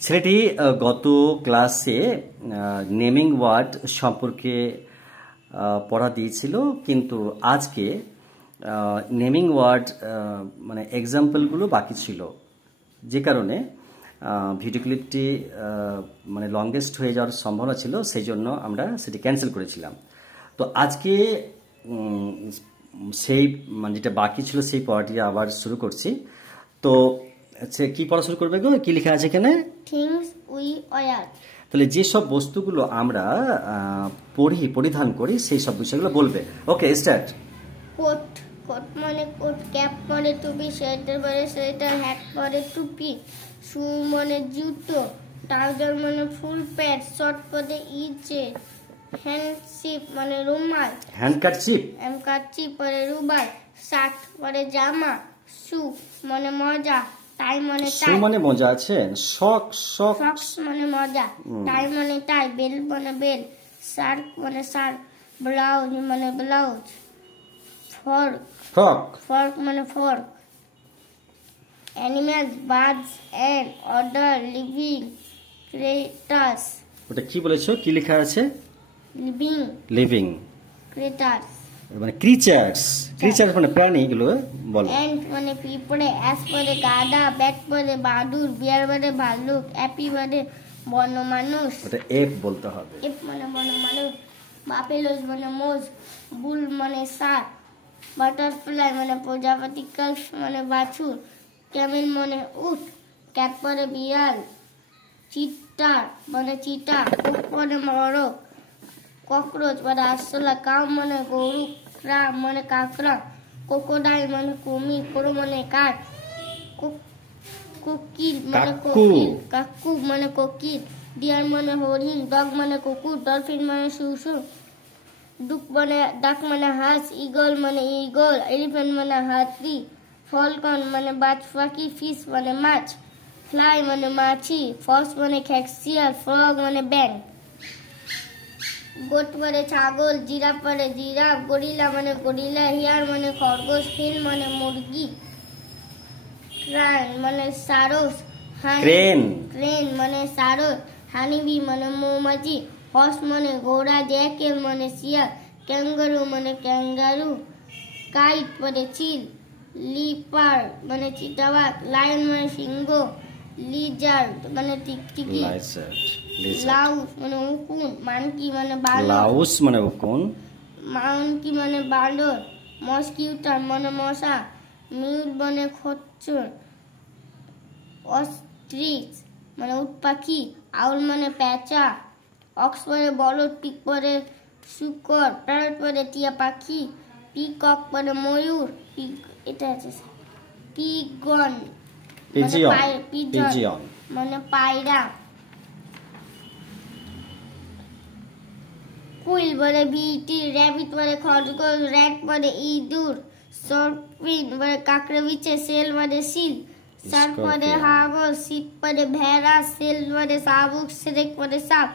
ছেলেটি গত ক্লাসে নেমিং ওয়ার্ড সম্পর্কে পড়া দিয়েছিল, কিন্তু আজকে নেমিং ওয়ার্ড মানে এক্সাম্পলগুলো বাকি ছিল, যে কারণে ভিডিও ক্লিপটি মানে লংগেস্ট হয়ে যাওয়ার সম্ভাবনা ছিল, সেই জন্য আমরা সেটি ক্যান্সেল করেছিলাম। তো আজকে সেই মানে যেটা বাকি ছিল সেই পড়াটি আবার শুরু করছি। তো আচ্ছা, কি পড়া শুরু করবে গো? কি লেখা আছে এখানে? Things we were. তাহলে যেসব বস্তুগুলো আমরা পরিধান করি সেই সব বিষয়গুলো বলবে। ওকে, স্টার্ট। কোট, কোট মানে কোট, ক্যাপ মানে টুপি, সোয়েটার মানে সোয়েটার, হ্যাট মানে টুপি, শু মানে জুতো, ট্রাউজার মানে ফুল প্যান্ট, শর্ট মানে ইচে, হ্যান্ডশিপ মানে রুমাল, হ্যান্ডকারচিপ মানে রুমাল, শার্ট মানে জামা, শু মানে মজা, টাই মানে টাই মানে মজা আছে, সক্স মানে মজা, টাই মানে টাই, বেল মানে বেল, শার্ট মানে শার্ট, ব্লাউজ মানে ব্লাউজ, ফর্ক মানে fork, animals, birds and other living creatures. ওটা কি বলেছো? কি লেখা আছে? লিভিং ক্রিয়েচার্স মানে ক্রিচার্স মানে প্রাণী, এগুলো বলো। এন্ড মানে পিঁপড়ে, অ্যাস মানে গাধা, ব্যাট মানে বাদুড়, বিয়ার মানে ভাল্লুক, অ্যাপি মানে বনমানুষ, ওটা এফ বলতে হবে। এফ মানে বনমানুষ, বাফেলোস মানে মোষ, বুল মানে ষাঁড়, বাটারফ্লাই মানে প্রজাপতি, কালফ মানে বাছুর, ক্যামেল মানে উট, ক্যাট মানে বিড়াল, চিতা মানে মোরগ, ককরোচ মানে আরশোলা, কাউ মানে গরু, ক্রাব মানে কাঁকড়া, ক্রোকোডাইল মানে কুমির, ক্রো মানে কাক, কোকিল মানে কোকিল, কাকু মানে কোকিল, ডিয়ার মানে হরিণ, ডগ মানে কুকুর, ডলফিন মানে শুশু, ডাক মানে হাঁস, ইগল মানে ঈগল, এলিফ্যান্ট মানে হাতি, ফলকন মানে বাজ পাখি, ফিশ মানে মাছ, ফ্লাই মানে মাছি, ফক্স মানে খ্যাকসিয়াল, ফ্রগ মানে ব্যাঙ, গোট মানে ছাগল, জিরাফ মানে জিরাফ, গরিলা মানে গরিলা, হিয়ার মানে খরগোশ, হিল মানে মুরগি, ক্রেন মানে সারস, ক্রেন মানে সারস, হানিবি মানে মৌমাছি, হর্স মানে ঘোড়া, জ্যাকেল মানে শিয়াল, ক্যাঙ্গারু মানে ক্যাঙ্গারু, কাইট মানে চিল, লিপার মানে চিতাবাঘ, লায়ন মানে সিংহ, লিজার্ড মানে টিকটিকি, লাউস মানে উকুন, মানকি মানে মানকি মানে বাঁদর, মসকিউটার মানে মশা, মিউট মানে খচ্চর, অস্ট্রিচ মানে উট পাখি, আউল মানে প্যাঁচা, অক্স মানে বলদ, পিক মানে শুকর, প্যারট মানে টিয়া পাখি, পিকক মানে ময়ূর, এটা আছে পিজন মানে পায়রা, কুইল মানে বিটি, র্যাবিট মানে খরগোশ, র্যাট মানে ইঁদুর, সর্পিন মানে কাকড়া বিছে, সেল মানে সিল, সার্প মানে হাঙর, শিপ মানে ভেড়া, সেল মানে শামুক, স্নেক মানে সাপ,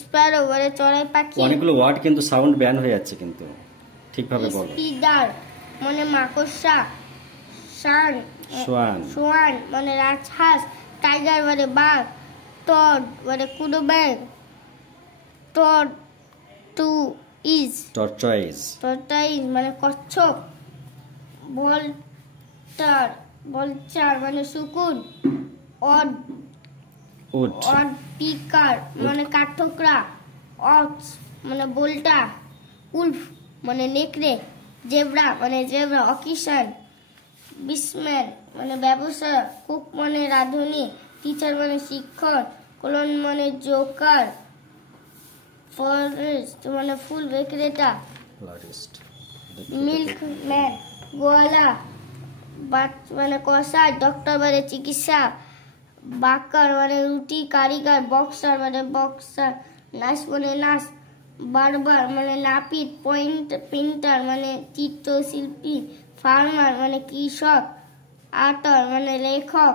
স্প্যারো মানে চড়াই পাখি। অনেকগুলো ওয়ার্ড কিন্তু সাউন্ড ব্যান হয়ে যাচ্ছে, কিন্তু ঠিকভাবে বলো। স্পিডার মানে মাকড়সা, সোয়ান মানে রাজহাঁস, টাইগার মানে বাঘ, টড মানে কুনো ব্যাং, টর্টয়েজ মানে কচ্ছপ, বলচার মানে শুকুন, অড পিকার মানে কাঠঠোকরা, অক্স মানে বোল্টা, উলফ মানে নেকড়ে, জেব্রা মানে জেব্রা, অকিশান বিসম্যান মানে ব্যবসা, কুক মানে রাঁধুনি, টিচার মানে শিক্ষক, কোলন মানে জোকার, ফরেস্ট মানে ফুল বিক্রেতা, মিল্কম্যান গোয়ালা, মানে কষাই, ডক্টর মানে চিকিৎসা, বাকার মানে রুটি কারিগর, বক্সার মানে বক্সার, নার্স মানে নার্স, বারবার মানে নাপিত, পেইন্টার মানে চিত্রশিল্পী, ফার্মার মানে কৃষক, আর্টার মানে লেখক,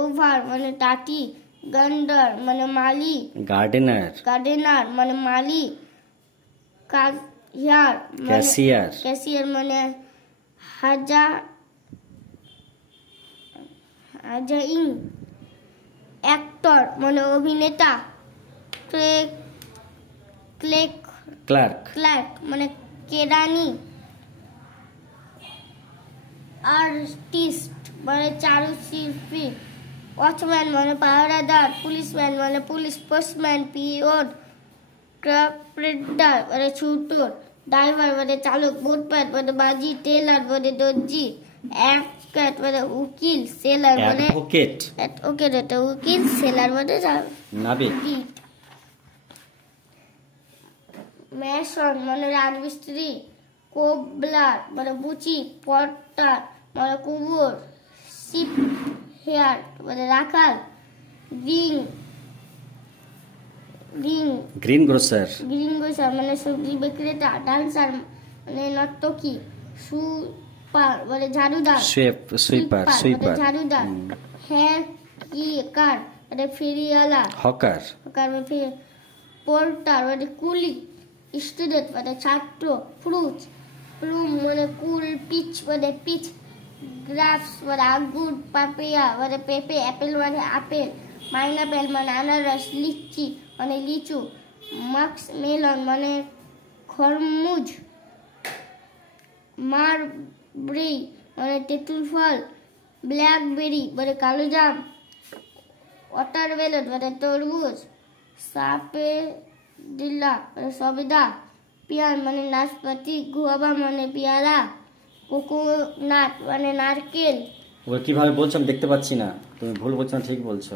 ওভার মানে টাটি, গান্ডার মানে মালি, গার্ডেনার মানে মালি, ক্যাশিয়ার মানে হাজার আজাইং অ্যাক্টর মানে অভিনেতা। ক্লার্ক মানে কেরানি। আর্টিস্ট মানে চারুশিল্পী। ওয়াচম্যান মানে পাহারাদার। পুলিশম্যান মানে পুলিশ। Postman peon. কার্পেন্টার মানে ছুতোর। ড্রাইভার মানে চালক। বুটম্যান মানে বাজি। টেলার মানে দর্জি। অ্যাডভোকেট মানে উকিল। সেলার মানে উকিল। সেলার মানে নাবিক। মেসন মানে রাজমিস্ত্রি। কোবলার মানে বুচি। পটার মানে কুমোর। শিপ হেয়ার মানে রাখাল। গ্রিন গ্রোসার মানে সবজি বিক্রেতা। ডান্সার মানে নর্তকী। সুপার মানে ঝাড়ুদার। সুইপার ঝাড়ুদার। হেয়ার কার মানে ফেরিওয়ালা। হকার মানে পোর্টার মানে কুলি। স্টুডেন্ট মানে ছাত্র। ফ্রুট মানে কুল। পিচ মানে পিচ। গ্রাপস মানে আঙ্গুর। পাপিয়া মানে পেঁপে। অ্যাপেল মানে আপেল। পাইনাপেল মানে আনারস। লিচি মানে লিচু। মাস্ক মেলন মানে খরমুজ। মারবেরি মানে তেঁতুল ফল। ব্ল্যাকবেরি মানে কালো জাম। ওয়াটারমেলন মানে তরমুজ। সাপেদিল্লা মানে সবেদা। পিয়ান মানে নাশপাতি। গুয়াভা মানে পেয়ারা। কোকোনাট মানে নারকেল। ওরা কিভাবে বলছো আমি দেখতে পাচ্ছি না, তুমি ভুল বলছো না ঠিক বলছো।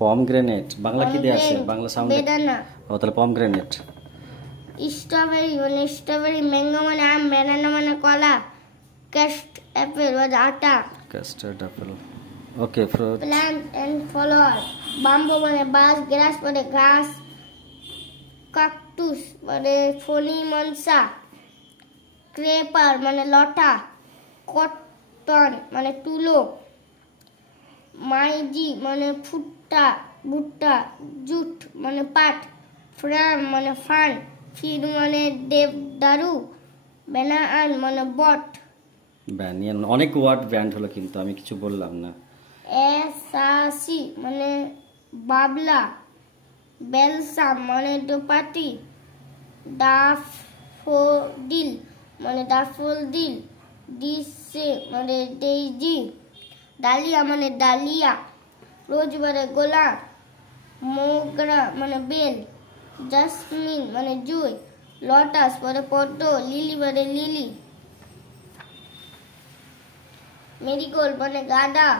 পমগ্রেনেট বাংলা কি দেয়া আছে? বাংলা সাউন্ড বেদানা। ও তাহলে পমগ্রেনেট। স্ট্রবেরি মানে স্ট্রবেরি। ম্যাঙ্গো মানে আম। ব্যানানা মানে কলা। কাস্ট অ্যাপেল মানে আটা। Custard apple. Okay fruit. Plant and flower. Bamboo মানে বাঁশ। গ্রাস মানে ঘাস। কাকটুস মানে ফলি মনসা। ক্রেপার মানে লতা। কটন মানে তুলো। মাইজি মানে ভুট্টা। জুট মানে পাট। ফ্রাম মানে ফান। ফির মানে দেবদারু। ব্যানান মানে বট। ব্যানিয়ান অনেক ওয়ার্ড ব্যান্ড হলো কিন্তু আমি কিছু বললাম না। এসাসি মানে বাবলা। বেলসাম মানে দোপাটি। ডাফোডিল মানে ডাফোডিল। ডিসে মানে ডেইজি। ডালিয়া মানে ডালিয়া। রোজ মানে গোলাপ। মোগরা মানে বেল। জাসমিন মানে জুঁই। লটাস মানে পদ্ম। লিলি মানে লিলি। মেরিগোল্ড মানে গাঁদা।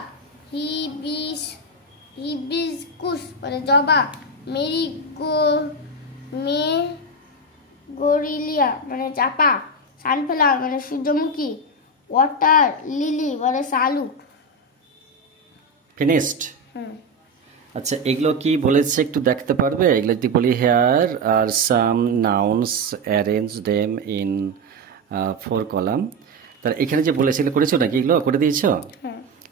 হিবিস্কুস মানে জবা। মেরিগোরিলিয়া মানে চাপা। সানফ্লাওয়ার মানে সূর্যমুখী। ওয়াটার লিলি মানে শালুক। ফিনিশড। আচ্ছা এগুলো কি বলেছে একটু দেখতে পারবে? এগুলো যদি বলি here are some nouns arrange them in 4 column. তাহলে এখানে যে বলেছে এগুলো করেছো নাকি? এগুলো করে দিয়েছো?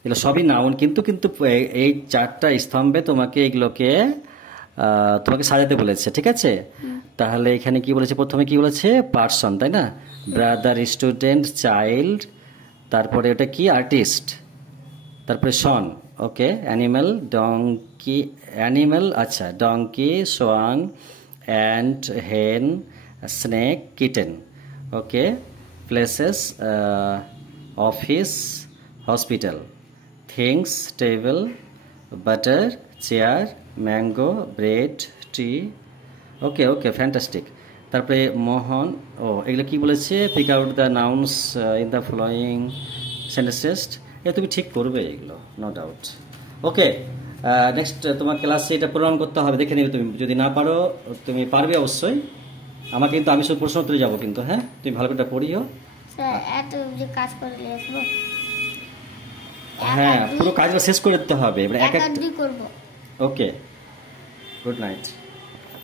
এগুলো সবই নাউন কিন্তু এই 4টা স্তম্ভে তোমাকে এগুলোকে তোমাকে সাজাতে বলেছে, ঠিক আছে? তাহলে এখানে কি বলেছে? প্রথমে কি বলেছে? পার্সন, তাই না? ব্রাদার, স্টুডেন্ট, চাইল্ড, তারপরে ওটা কি? আর্টিস্ট, তারপরে সন, ওকে। অ্যানিম্যাল, ডঙ্কি, আচ্ছা donkey, swan, and, hen, snake, kitten, okay. Places, office, hospital, things, table, butter, chair, mango, bread, tree, okay fantastic. তারপরে মোহন, এগুলো কি বলেছে? Pick out the nouns in the following sentences. তুমি ঠিক করবে এগুলো, no doubt. ওকে, next তোমার ক্লাসে এটা প্রমাণ করতে হবে, দেখে নেবে। তুমি যদি না পারো, তুমি পারবে অবশ্যই। আমার কিন্তু আমি সব প্রশ্ন উত্তরে যাবো কিন্তু, হ্যাঁ? তুমি ভালো করে পড়িও। হ্যাঁ, পুরো কাজটা শেষ করে দিতে হবে। ওকে, গুড নাইট।